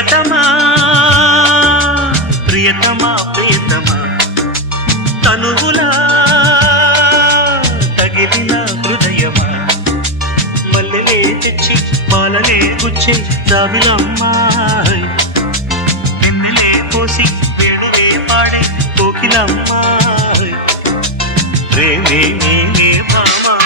ప్రియతమా ప్రియతమా ప్రియతమా తనువులా తగిలిన హృదయమా మల్లెలే తెచ్చి మాలలే గుచ్చి జాబిలమ్మా వెన్నెలే పోసి వేణువే పాడే కోకిలమ్మా ప్రేమే నేనే మామా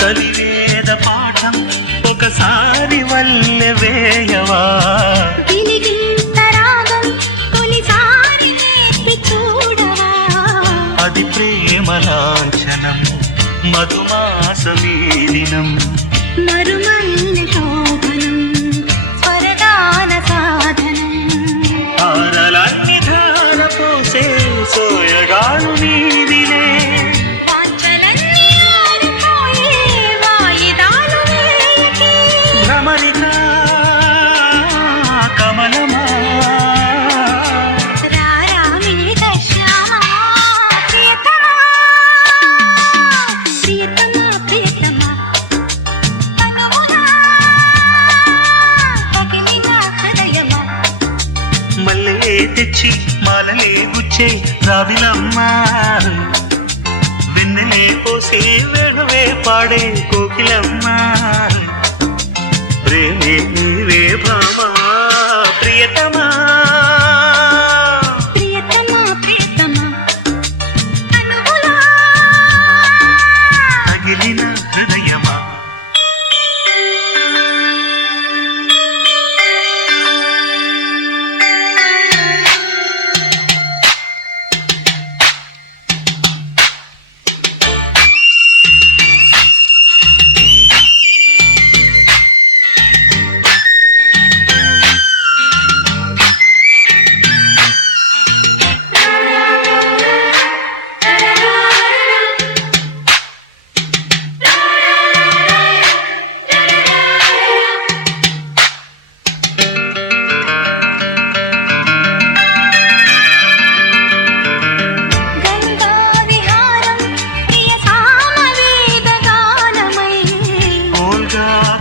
కలివేద పాఠం ఒకసారి వల్లె వేయవా అది ప్రేమ లాంఛనం మధుమాసమేదినం మరుమల్లి శోభనం స్వరదాన సాధనం ఆరలన్ని ధార పోసే సోయగాను నీదిలే భ్రమరిత కమలమా మల్లెలే తెచ్చి మాలలే గుచ్చే రావిలమ్మా వెన్నెలే పోసి వేణువే పాడే కోకిలమ్మా ప్రేమే నీవే భామా ప్రియతమా ప్రియతమా ప్రియతమా తగిలిన హృదయమా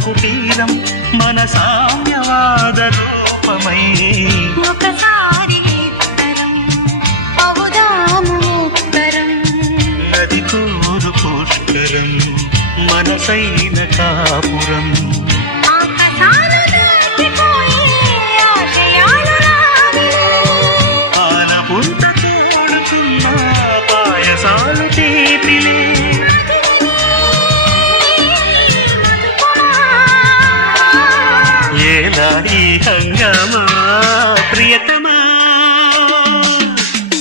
కుటీరం మన సామ్యవాద రూపమై ఒకసారి అవుదాముత్తరం నది కూరు పుష్కరం మనసైన కాపురం ఆనపుంత తోడుతున్న పాయసాలు తీపిలే ఏలా ఈ హంగామా ప్రియతమా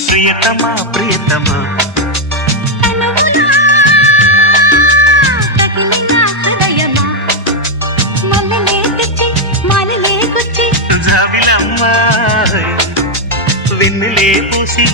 ప్రియతమా ప్రియతమా జాబిలమ్మా వెన్నెలే పూసి